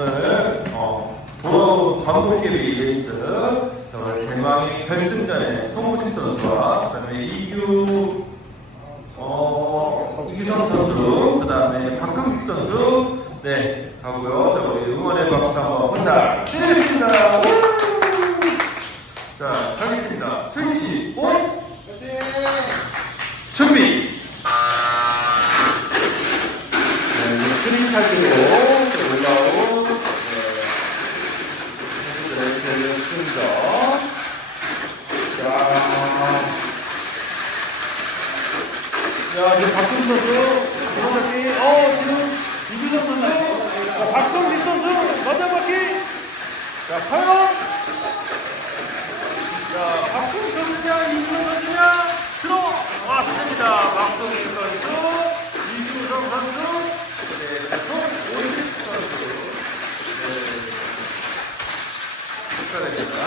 오늘 도로 전도끼리 레이스 정말 대망의 결승전에 송우식 선수와 그다음에 이규성 선수, 그다음에 박금식 선수 가고요. 자, 우리 응원의 박수 한번 부탁드리겠습니다. 자, 가겠습니다. 스위치 온. 준비. 스크린 타기로 올라온 선수들의 전력입니다. 자, 이제 박근식 선수 지금 이규성 선수, 박근식 선수 마지막이 파이어. 자, 박근식 선수냐 이규성 선수냐 들어왔습니다. 박근식 선수, 이규성 선수, 오인식 선수 축하드립니다.